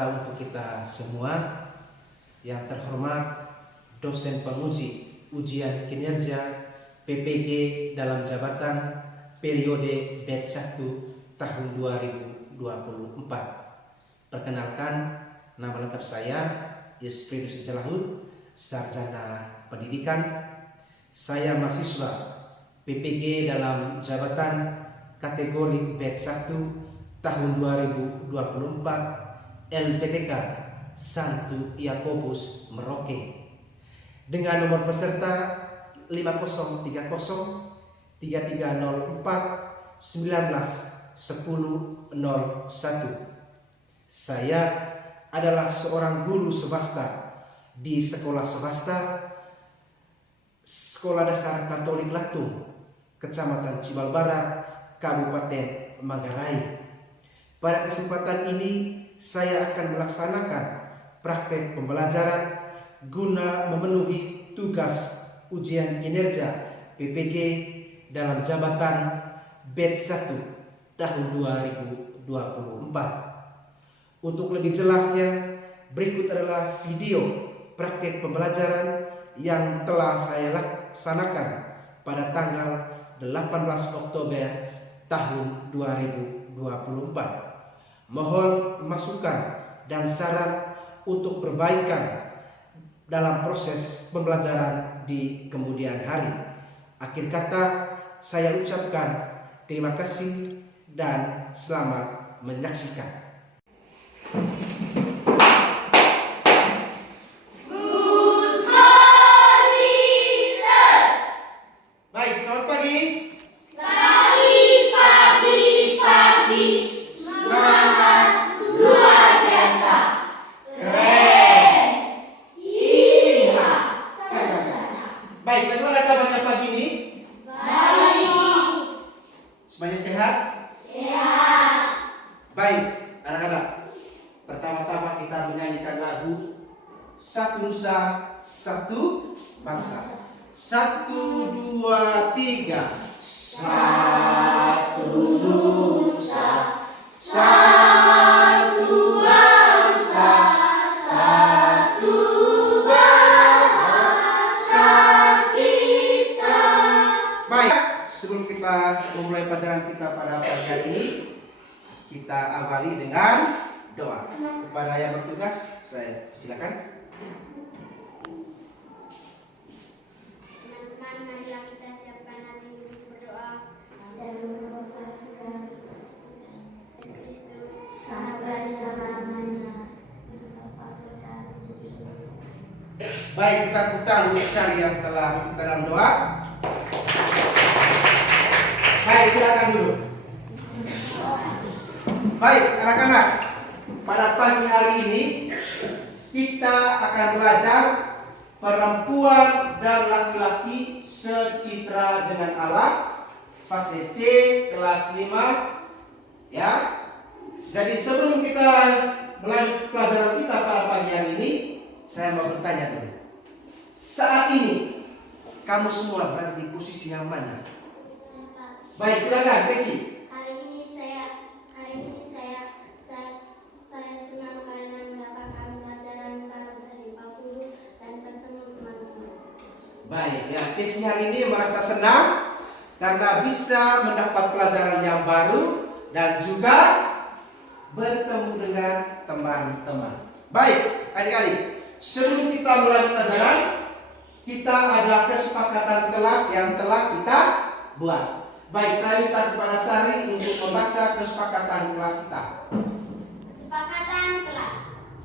sejahtera untuk kita semua. Yang terhormat dosen penguji ujian kinerja PPG dalam jabatan periode batch 1 tahun 2024. Perkenalkan, nama lengkap saya Yusrinus Jalahud, sarjana pendidikan. Saya mahasiswa PPG dalam jabatan kategori batch 1 tahun 2024 LPTK Santo Yakobus Merauke dengan nomor peserta 5030 3304 19 10 01. Saya adalah seorang guru swasta di sekolah swasta Sekolah Dasar Katolik Latung, Kecamatan Cibal Barat, Kabupaten Manggarai. Pada kesempatan ini saya akan melaksanakan praktek pembelajaran guna memenuhi tugas ujian kinerja PPG dalam jabatan batch 1 tahun 2024. Untuk lebih jelasnya, berikut adalah video praktek pembelajaran yang telah saya laksanakan pada tanggal 18 Oktober tahun 2024. Mohon masukan dan saran untuk perbaikan dalam proses pembelajaran di kemudian hari. Akhir kata, saya ucapkan terima kasih dan selamat menyaksikan. Good morning, sir. Baik, selamat pagi. Pagi. Semangat luar biasa. Keren. Iya. Baik, bagaimana kabarnya pagi ini? Baik. Semuanya sehat? Sehat. Baik, anak-anak. Pertama-tama kita menyanyikan lagu Satu Nusa, Satu Bangsa. 1, 2, 3. Satu nusa, satu bangsa, satu bahasa kita. Baik, sebelum kita memulai pelajaran kita pada pagi hari ini, kita awali dengan doa. Kepada yang bertugas, saya silakan. Teman-teman, marilah kita siapkan hati untuk berdoa. Kristus sampai selamanya. Baik, kita putar lukisan yang telah kita dalam doa. Baik, silakan dulu. Baik, anak-anak, pada pagi hari ini kita akan belajar perempuan dan laki-laki secitra dengan Allah, fase C kelas 5, ya. Jadi sebelum kita melanjutkan pelajaran kita pada pagi hari ini, saya mau bertanya dulu. Saat ini kamu semua berada di posisi yang mana? Baik, silakan Desi. Hari ini saya senang karena mendapatkan pelajaran baru dari Pak Guru dan bertemu teman-teman. Baik, ya, Desi hari ini merasa senang karena bisa mendapat pelajaran yang baru dan juga bertemu dengan teman-teman. Baik, adik-adik, sebelum kita mulai pelajaran, kita ada kesepakatan kelas yang telah kita buat. Baik, saya minta kepada Sari untuk membaca kesepakatan kelas kita. Kesepakatan kelas.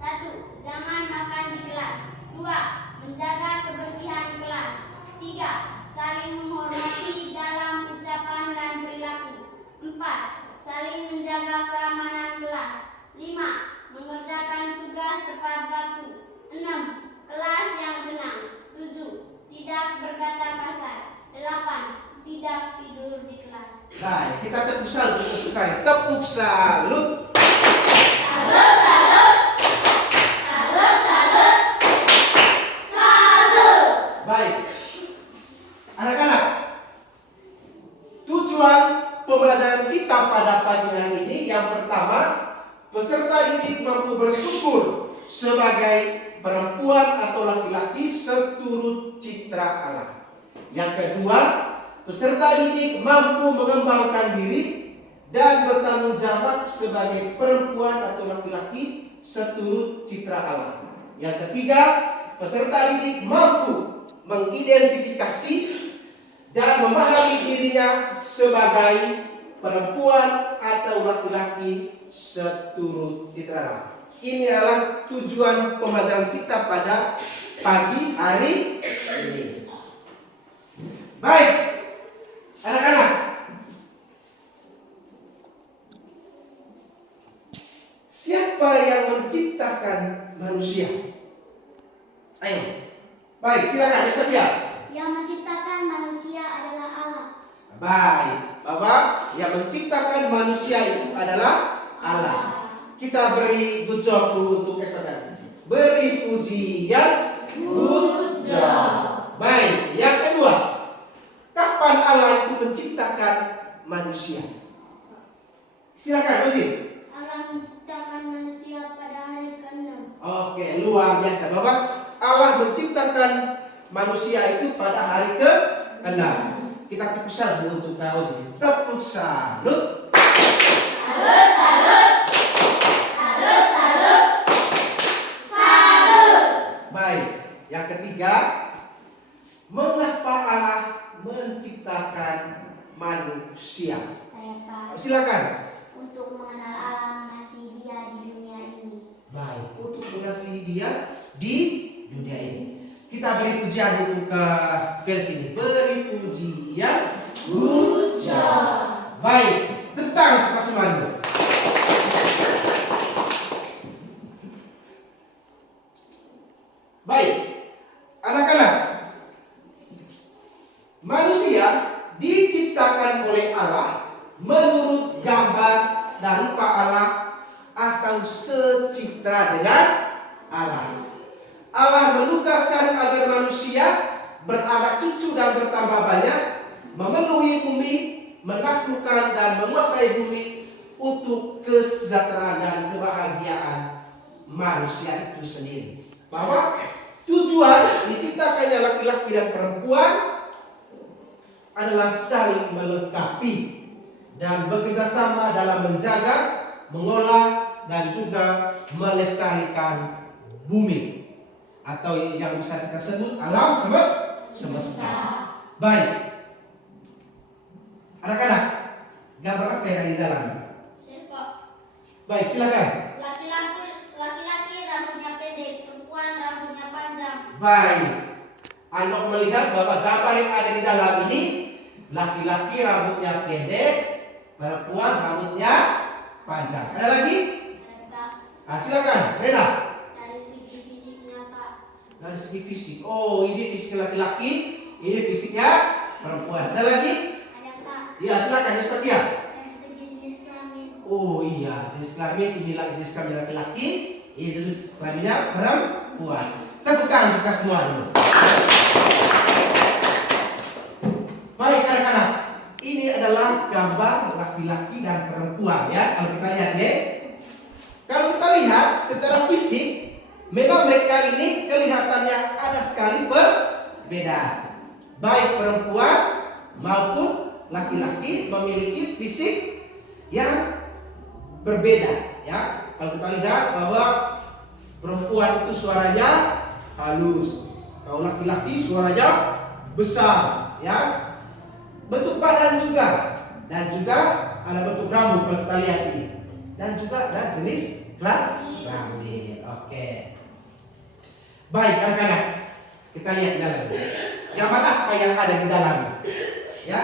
1. Jangan makan di kelas. 2. Menjaga kebersihan kelas. 3. Saling menghormati dalam ucapan dan perilaku. 4. Saling menjaga keamanan kelas. 5. Mengerjakan tugas tepat waktu. 6. Kelas yang tenang. 7. Tidak berkata kasar. 8. Tidak tidur di kelas. Baik, kita tepuk salut untuk saya. Tepuk salut. Salut, salut. Salut, salut. Salut. Baik, anak-anak, tujuan pembelajaran kita pada pagi hari ini yang pertama, peserta didik mampu mampu bersyukur sebagai perempuan atau laki-laki seturut citra Allah. Yang kedua, peserta didik mampu mengembangkan diri dan bertanggung jawab sebagai perempuan atau laki-laki seturut citra Allah. Yang ketiga, peserta didik mampu mengidentifikasi dan memahami dirinya sebagai perempuan atau laki-laki seturut citra Allah. Ini adalah tujuan pembelajaran kita pada pagi hari ini. Baik, anak-anak. Siapa yang menciptakan manusia? Ayo. Baik, silakan Ustaz ya. Yang menciptakan manusia adalah Allah. Baik, Bapak, yang menciptakan manusia itu adalah Allah. Kita beri good job dulu untuk Ustaz. Beri pujian, good job. Baik, yang kedua, kapan Allah itu menciptakan manusia? Silakan, Uji. Allah menciptakan manusia pada hari ke-6. Oke, luar biasa, Bapak. Allah menciptakan manusia itu pada hari ke-6. Kita tepuk salut untuk Uji. Tepuk salut. Salut, salut. Salut, salut. Salut. Baik, yang ketiga, mengapa Allah menciptakan manusia? Saya Pak, Silakan. untuk mengenal Allah, mengasihi Dia di dunia ini. Baik, untuk mengasihi Dia di dunia ini. Kita beri pujian untuk ke versi ini. Beri pujian, good job. Baik, tentang kita semua dulu. Baik, anak-anak, manusia diciptakan oleh Allah menurut gambar dan rupa Allah atau secitra dengan Allah. Allah menugaskan agar manusia beranak cucu dan bertambah banyak, memenuhi bumi, menaklukkan dan menguasai bumi untuk kesejahteraan dan kebahagiaan manusia itu sendiri. Bahwa tujuan diciptakannya laki-laki dan perempuan adalah saling melengkapi dan bekerja sama dalam menjaga, mengolah dan juga melestarikan bumi atau yang bisa kita sebut alam semesta. Baik, anak-anak, gambar apa yang ada di dalam? Siapa? Baik, silakan. Laki-laki rambutnya pendek, perempuan rambutnya panjang. Baik, Anda melihat bahwa gambar yang ada di dalam ini, laki-laki rambutnya pendek, perempuan rambutnya panjang. Ada lagi? Pak, Silakan, Rena. dari segi fisiknya Pak. Dari segi fisik, oh ini fisik laki-laki, ini fisiknya perempuan. Ada lagi? Ada Pak, Ya, silakan Ustaz ya. dari segi jenis kelamin. Oh iya, jenis kelamin ini jenis kelamin laki-laki, ini jenis kelaminnya perempuan. Tepuk tangan kita semua dulu. Baik anak-anak, ini adalah gambar laki-laki dan perempuan ya. Kalau kita lihat deh, kalau kita lihat secara fisik, memang mereka ini kelihatannya ada sekali perbedaan. Baik perempuan maupun laki-laki memiliki fisik yang berbeda ya. Kalau kita lihat bahwa perempuan itu suaranya halus, kalau laki-laki suaranya besar ya. Bentuk badan juga, dan juga ada bentuk rambut kalau kita lihat ini, dan juga ada jenis kelamin. Oke. Baik anak-anak, kita lihat di dalam. Gambar apa yang ada di dalam? Ya,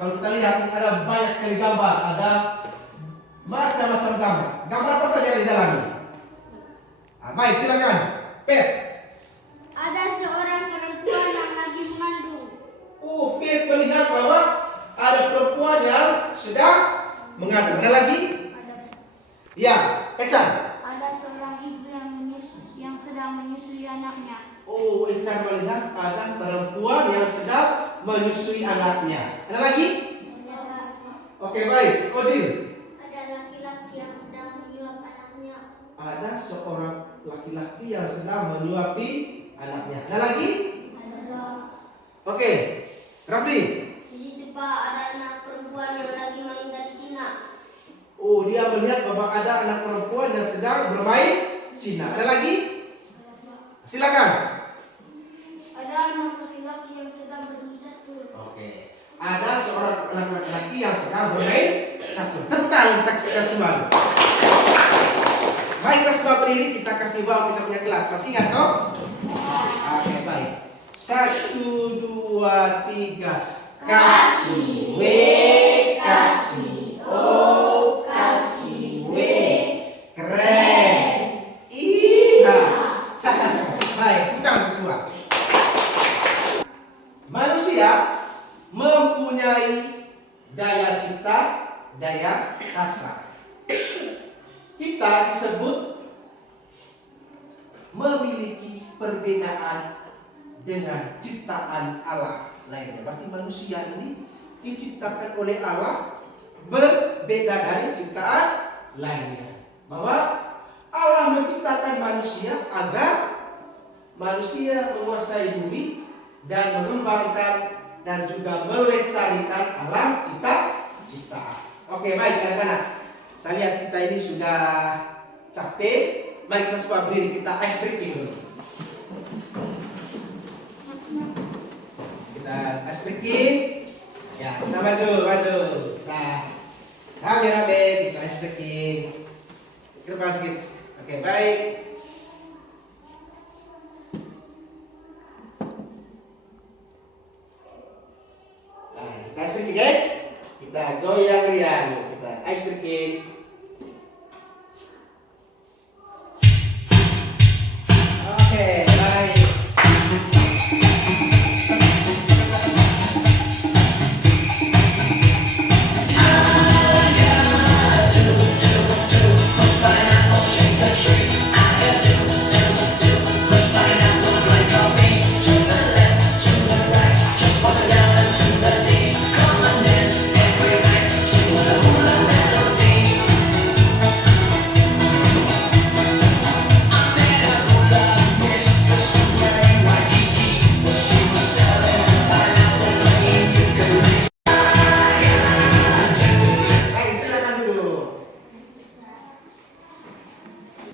kalau kita lihat ini ada banyak sekali gambar, ada macam-macam gambar. Gambar apa saja di dalam ini? Baik, silakan. Pet. Ada seorang perempuan yang lagi mengandung. Oh, Pet melihat bahwa ada perempuan yang sedang mengandung. Ada lagi? Ada. Ya, Ecan. Ada seorang ibu yang sedang menyusui anaknya. Oh, Ecan melihat ada perempuan yang sedang menyusui anaknya. Ada lagi? Ada Pak. Oke, baik. Ojil. Ada laki-laki yang sedang menyuap anaknya. ada seorang laki-laki yang sedang menyuapi anaknya. Ada lagi? Ada. Oke, Rafli. Di situ Pak ada anak perempuan yang lagi main dari Cina. Oh, dia melihat bahwa ada anak perempuan yang sedang bermain Cina. Ada lagi? Silakan. Ada anak laki-laki yang sedang bermain catur. Oke. Ada seorang anak laki-laki yang sedang bermain catur. Tepuk tangan kita semua. Baik, kita semua berdiri, kita kasih wow, kita punya kelas. Masih ingat toh? Oke, baik. 1, 2, 3. Kasih W, kasih O, kasih W. Keren. Iya. Cacat. Baik, kita semua. Manusia mempunyai daya cipta, daya rasa. Kita disebut memiliki perbedaan dengan ciptaan Allah lainnya. Berarti manusia ini diciptakan oleh Allah berbeda dari ciptaan lainnya. Bahwa Allah menciptakan manusia agar manusia menguasai bumi dan mengembangkan dan juga melestarikan alam ciptaan. Oke, baik anak-anak. Saya lihat kita ini sudah capek. Mari kita semua berdiri, kita ice breaking dulu. Kita ice breaking. Ya, kita maju. Kita rame-rame, kita ice breaking. Kita sedikit. Oke, baik. Nah, kita ice breaking, ya. Kita goyang riang, kita ice breaking. Oke, baik.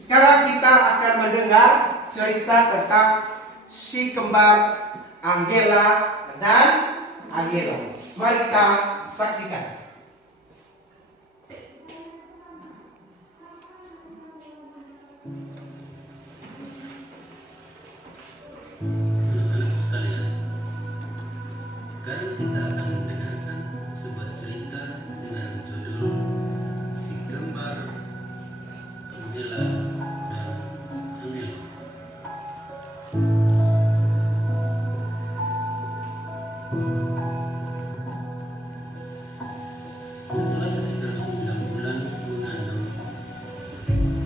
Sekarang kita akan mendengar cerita tentang si kembar Angela dan Angela. Mari kita saksikan. Anak-anak sekalian, sekarang kita akan mendengarkan sebuah cerita dengan judul Si Kembar Angela dan Angelo. Setelah sekitar 9 bulan mengandung,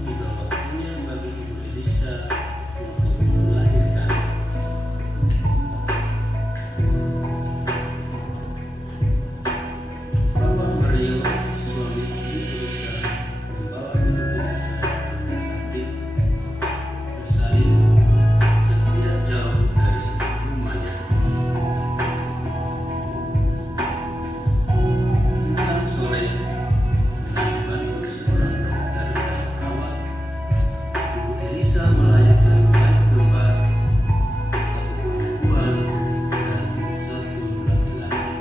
tiba waktunya bagi Ibu Elisa untuk melahirkan. Bapak Mario, suami Ibu Elisa, membawa Ibu Elisa ke rumah sakit bersalin yang tidak jauh dari rumahnya. Menjelang sore, dengan dibantu seorang dokter dan perawat, Ibu Elisa melahirkan bayi kembar, satu perempuan dan satu laki-laki.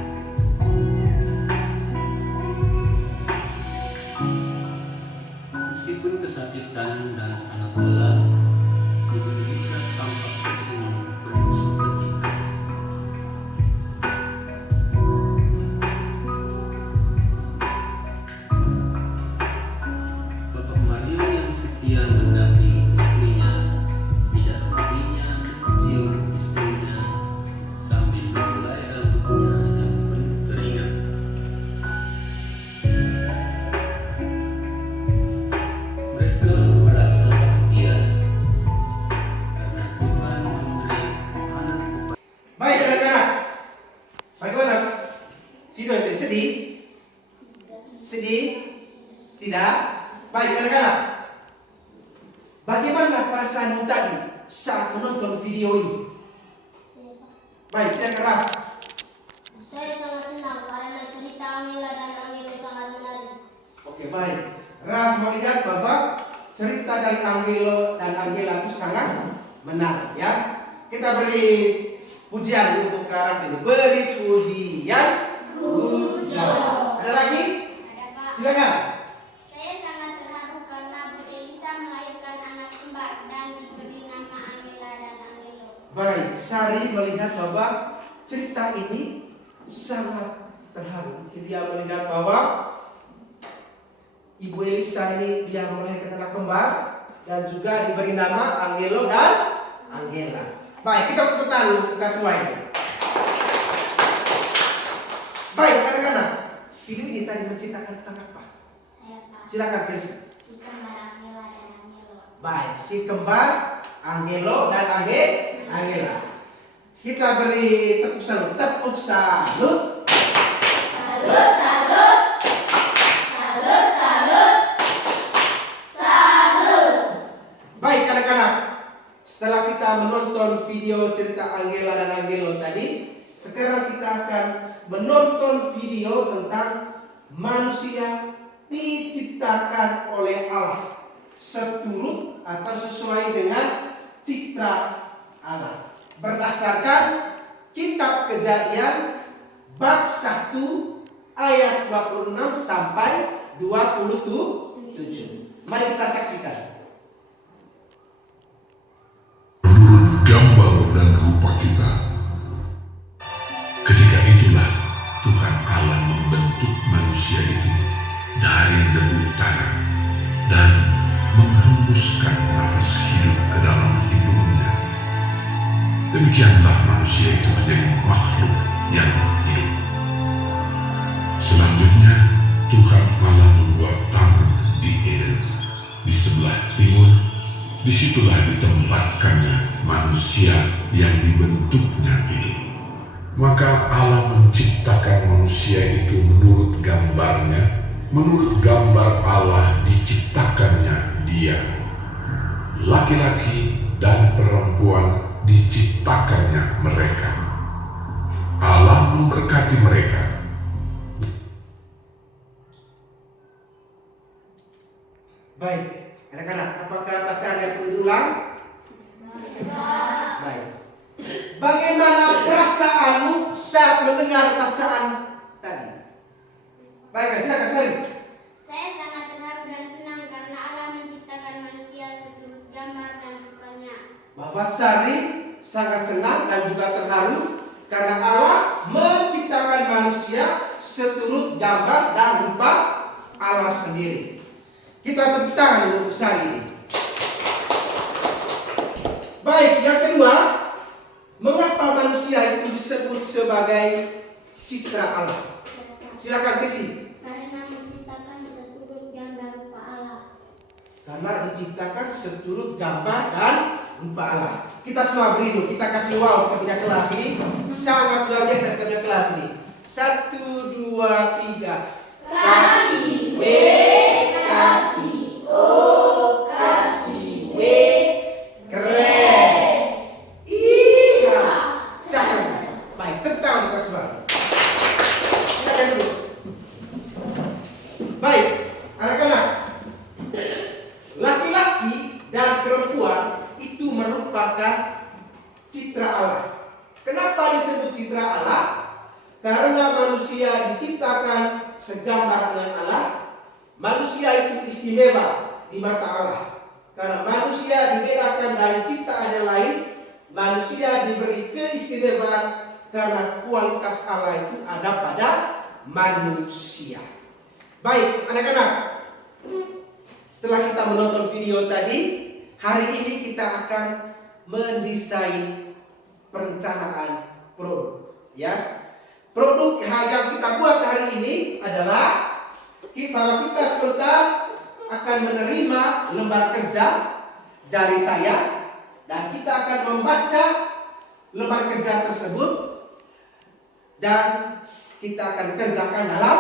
Meskipun kesakitan dan sangat lelah, Ibu Elisa tampak tersenyum penuh sukacita. Bapak Mario yang setia mendampingi istrinya tidak hentinya mencium istrinya sambil membelai rambutnya yang penuh keringat. Mereka merasa bahagia karena Tuhan memberi anak kepada Baik anak-anak. Bagaimana? Video itu sedih? Sedih? Tidak? Baik anak-anak. Bagaimana perasaanmu tadi saat menonton video ini? Baik, silakan Raf. Saya sangat senang karena cerita Angela dan Angelo sangat menarik. Oke, baik. Raf melihat bahwa cerita dari Angelo dan Angela itu sangat menarik, ya. Kita beri pujian untuk Raf ini. Beri pujian. Ada lagi? Ada Pak. Silakan. Saya sangat terharu karena Bu Elisa melahirkan anak kembar dan diberi nama Angela dan Angelo. Baik, Sari melihat bahwa cerita ini sangat terharu. Dia melihat bahwa Ibu Elisa ini dia melahirkan anak kembar dan juga diberi nama Angelo dan Angela. Baik, kita tepuk tangan untuk kita semua ini. Baik, anak-anak, video ini tadi menceritakan tentang apa? Saya Pak. Silakan Felicia. Si kembar Angela dan Angelo. Baik, si kembar Angelo dan Angela. Kita beri tepuk salut. Tepuk salut. Salut, salut. Salut, salut. Salut. Baik anak-anak, setelah kita menonton video cerita Angela dan Angelo tadi, sekarang kita akan menonton video tentang manusia diciptakan oleh Allah seturut atau sesuai dengan citra Allah. Berdasarkan kitab Kejadian bab 1 ayat 26 sampai 27. Mari kita saksikan. Menurut gambar dan rupa kita. Ketika itulah Tuhan Allah membentuk manusia itu dari debu tanah dan menghembuskan nafas hidup ke dalam hidungnya. Demikianlah manusia itu menjadi makhluk yang hidup. Selanjutnya Tuhan Allah membuat taman di Eden di sebelah timur. Disitulah ditempatkannya manusia yang dibentuknya itu. Maka Allah menciptakan manusia itu menurut gambarnya. Menurut gambar Allah diciptakannya dia. Laki-laki dan perempuan diciptakannya mereka. Allah memberkati mereka. Baik, anak-anak, apakah bacaan yang perlu diulang? Baik. Bagaimana perasaanmu saat mendengar bacaan tadi? Baik, silakan Sari. Saya sangat terharu dan senang karena Allah menciptakan manusia seturut gambar dan rupanya. Bahwa Sari sangat senang dan juga terharu karena Allah menciptakan manusia seturut gambar dan rupa Allah sendiri. Kita tepuk tangan untuk Sari ini. Baik, yang kedua, mengapa manusia itu disebut sebagai citra Allah? Silakan Tesi. Karena menciptakan seturut gambar rupa Allah. Karena diciptakan seturut gambar dan rupa Allah. Kita semua beri dulu, kita kasih wow kita punya kelas ini. Sangat luar biasa kita punya kelas ini. 1, 2, 3. Kasih W, kasih O, kasih W. Keren. Iya. Sangat. Baik, tepuk tangan kita semua. Silakan dulu. Baik, anak-anak. Laki-laki dan perempuan itu merupakan citra Allah. Kenapa disebut citra Allah? Karena manusia diciptakan segambar dengan Allah. Manusia itu istimewa di mata Allah. Karena manusia dibedakan dari ciptaan yang lain. Manusia diberi keistimewaan karena kualitas Allah itu ada pada manusia. Baik, anak-anak. Setelah kita menonton video tadi, hari ini kita akan mendesain perencanaan produk. Ya, produk yang kita buat hari ini adalah bahwa kita sebentar akan menerima lembar kerja dari saya dan kita akan membaca lembar kerja tersebut dan kita akan kerjakan dalam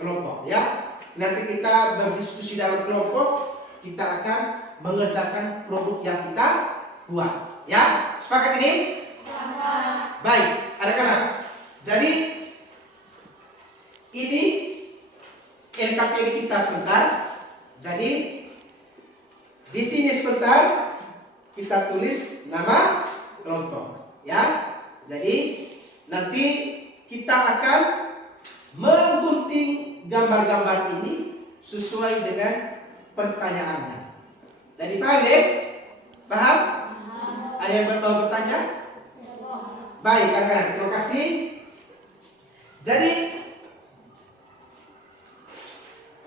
kelompok. Ya, nanti kita berdiskusi dalam kelompok. Kita akan mengerjakan produk yang kita buat. Ya, sepakat ini? Sepakat. Baik, anak-anak. Jadi ini LKPD kita sebentar. Jadi di sini sebentar kita tulis nama kelompok, ya. Jadi nanti kita akan menggunting gambar-gambar ini sesuai dengan pertanyaannya. Jadi paham deh? Paham? Ada yang mau bertanya? Baik, anak-anak, terima kasih. Jadi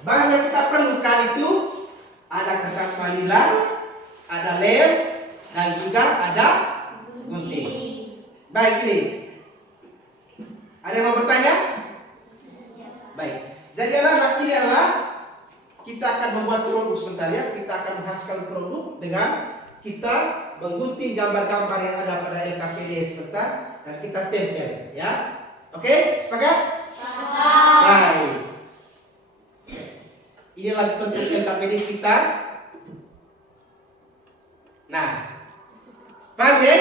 bahan yang kita perlukan itu ada kertas manila, ada lem, dan juga ada gunting. Baik, ini. Ada yang mau bertanya? Baik. Jadi anak-anak, ini adalah kita akan membuat produk sebentar ya. Kita akan menghasilkan produk dengan kita menggunting gambar-gambar yang ada pada LKPD sebentar dan kita tempel, ya. Oke, sepakat? Sepakat. Baik. Inilah bentuk LKPD kita. Nah, paham ya?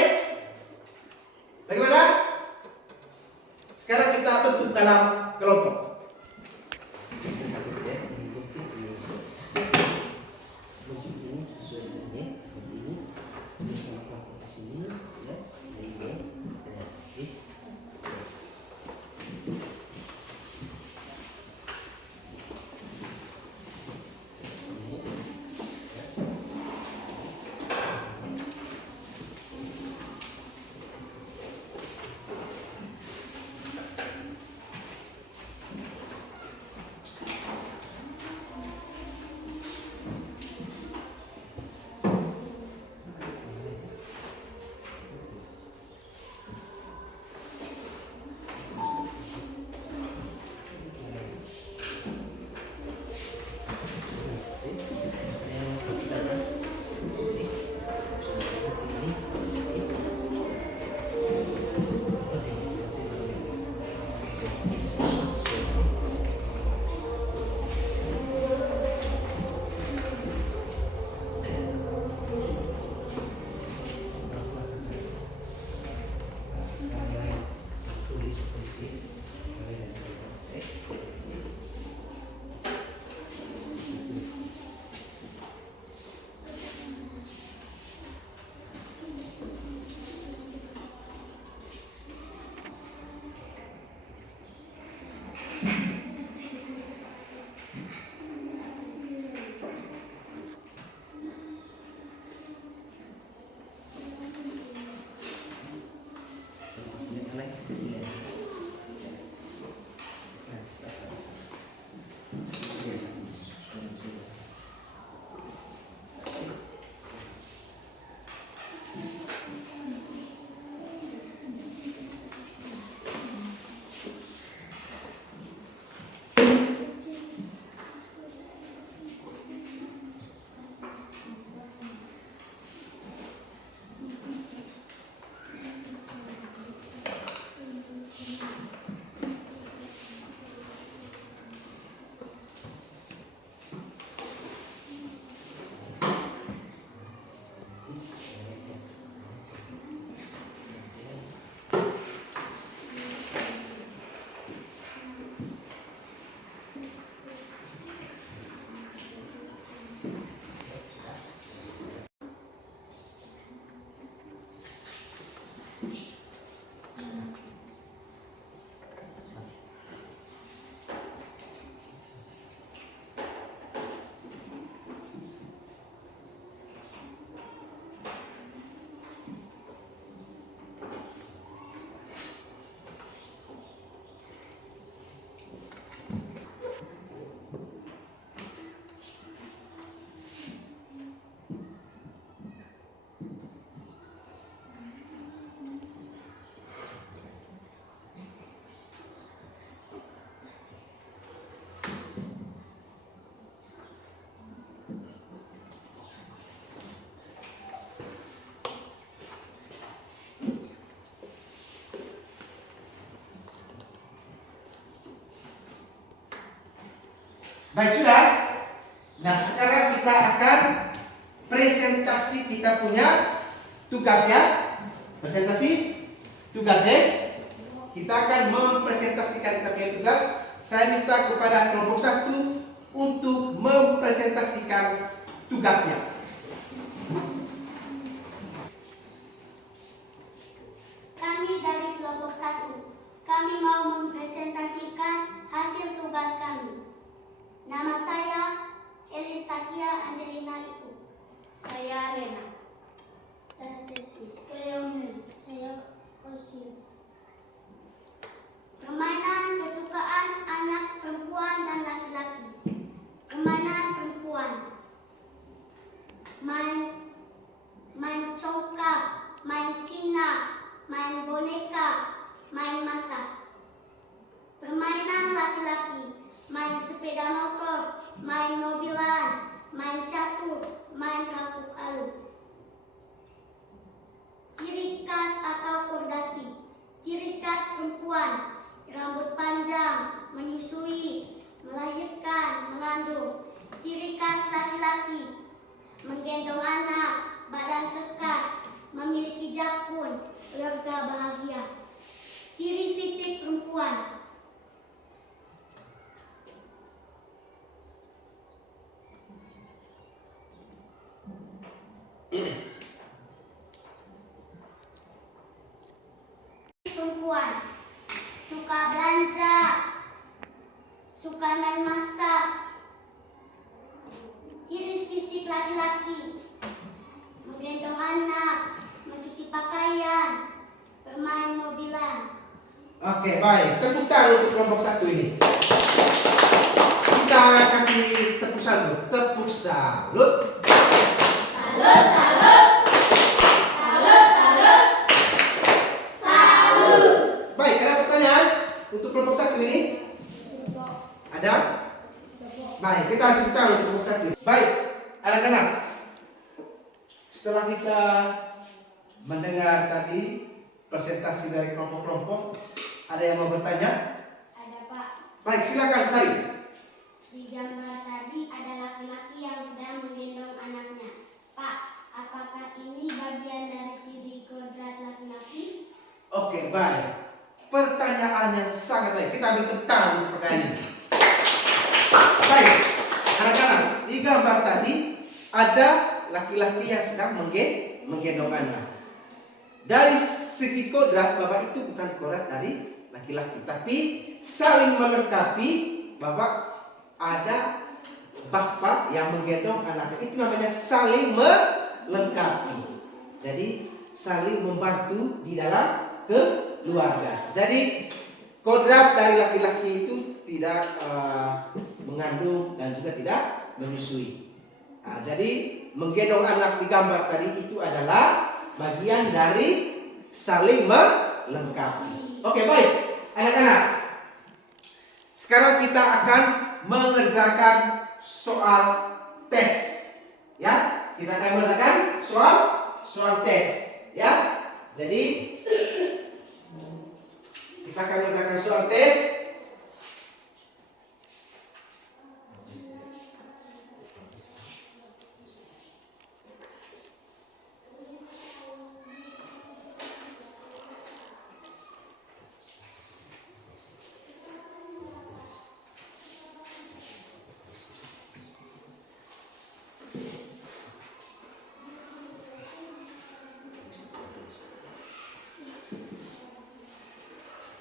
Bagaimana? Sekarang kita bentuk dalam kelompok. Baik, sudah. Nah, sekarang kita akan presentasi kita punya tugas ya. Presentasi tugas ya. Kita akan mempresentasikan kita punya tugas. Saya minta kepada kelompok 1 untuk mempresentasikan tugasnya. Kami dari kelompok 1. Kami mau mempresentasikan hasil tugas kami. Nama saya Elis Takia Angelina Iku. Saya Rena. Saya Desi. Saya Uni. Saya Osil. Permainan kesukaan anak perempuan dan laki-laki. Permainan perempuan. Main congkak, main Cina, main boneka, main masak. Permainan laki-laki, main sepeda motor, main mobilan, main catur, main rakuk alu. Ciri khas atau kordati. Ciri khas perempuan, rambut panjang, menyusui, melahirkan, mengandung. Ciri khas laki-laki, menggendong anak, badan kekar, memiliki jakun, keluarga bahagia. Ciri fisik perempuan, suka belanja, suka main masak. Ciri fisik laki-laki, menggendong anak, mencuci pakaian, bermain mobilan. Oke, baik. Tepuk tangan untuk kelompok 1 ini. Kita kasih tepuk salut. Tepuk salut. Salut, salut. Salut, salut. Salut. Baik, ada pertanyaan untuk kelompok 1 ini? Ada? Baik, kita tepuk tangan untuk kelompok 1. Baik, anak-anak. Setelah kita mendengar tadi presentasi dari kelompok-kelompok, ada yang mau bertanya? Ada, Pak. Baik, silakan Sari. Di gambar tadi ada laki-laki yang sedang menggendong anaknya. Pak, apakah ini bagian dari ciri kodrat laki-laki? Oke, baik. Pertanyaannya sangat baik. Kita ambil tepuk tangan untuk pertanyaan ini. Baik, anak-anak, di gambar tadi ada laki-laki yang sedang menggendong anak. Dari segi kodrat, bahwa itu bukan kodrat dari laki-laki, tapi saling melengkapi, bahwa ada bapak yang menggendong anaknya. Itu namanya saling melengkapi. Jadi saling membantu di dalam keluarga. Jadi kodrat dari laki-laki itu tidak mengandung dan juga tidak menyusui. Jadi menggendong anak di gambar tadi itu adalah bagian dari saling melengkapi. Oke, baik anak-anak. Sekarang kita akan mengerjakan soal tes. Ya, kita akan mengerjakan soal tes. Ya, jadi kita akan mengerjakan soal tes.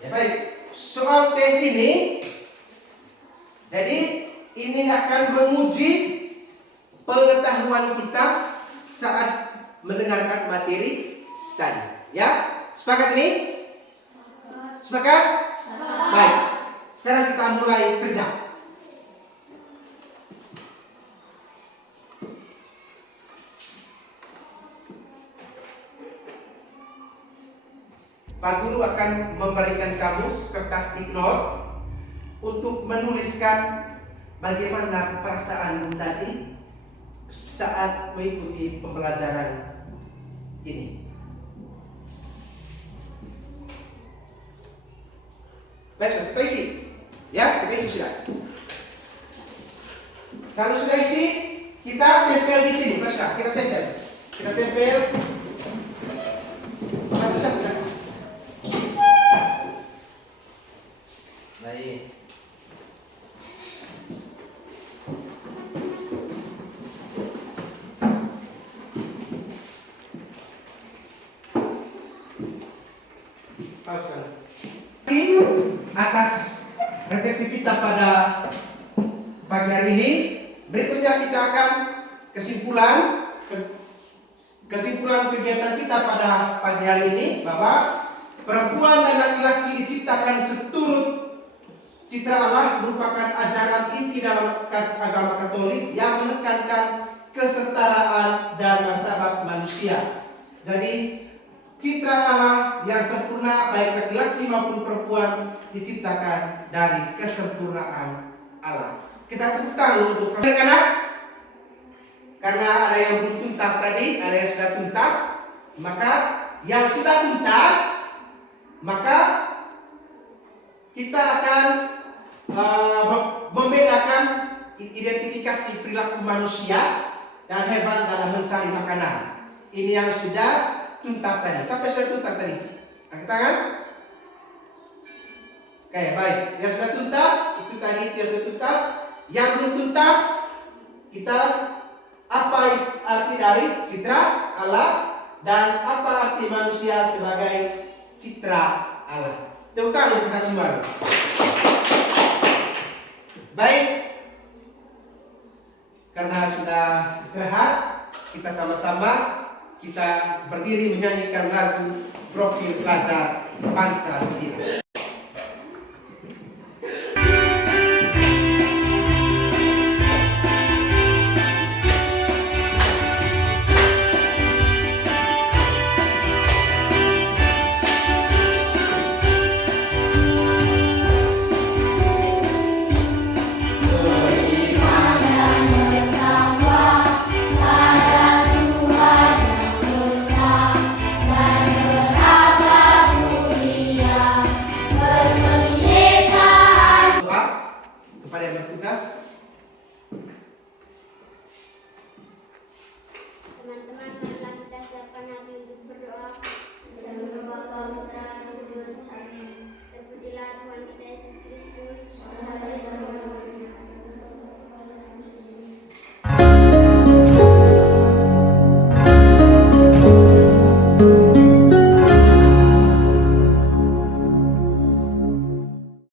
Ya, baik, soal tes ini, jadi ini akan menguji pengetahuan kita saat mendengarkan materi tadi. Ya, sepakat ini? Sepakat? Baik, sekarang kita mulai kerja. Pak Guru akan memberikan kamu kertas dipnot untuk menuliskan bagaimana perasaanmu tadi saat mengikuti pembelajaran ini. Baik, kita isi. Ya, kita isi sudah. Kalau sudah isi, kita tempel di sini. Baik, kita tempel. Kita tempel satu-satu kan? Baik. Pauskan. Atas refleksi kita pada pagi hari ini, berikutnya kita akan kesimpulan kegiatan kita pada pagi hari ini bahwa perempuan dan laki-laki diciptakan seturut citra Allah merupakan ajaran inti dalam agama Katolik yang menekankan kesetaraan dan martabat manusia. Jadi citra Allah yang sempurna baik laki-laki maupun perempuan diciptakan dari kesempurnaan Allah. Kita tepuk tangan untuk anak-anak. Karena ada yang belum tuntas tadi, ada yang sudah tuntas, maka yang sudah tuntas, maka kita akan membedakan identifikasi perilaku manusia dan hewan dalam mencari makanan. Ini yang sudah tuntas tadi. Sampai sudah tuntas tadi. Angkat tangan. Oke, baik. Yang sudah tuntas, itu tadi yang sudah tuntas. Yang belum tuntas, kita apa arti dari citra Allah dan apa arti manusia sebagai citra Allah. Tepuk tangan untuk kita semua. Baik, karena sudah istirahat, kita sama-sama kita berdiri menyanyikan lagu Profil Pelajar Pancasila.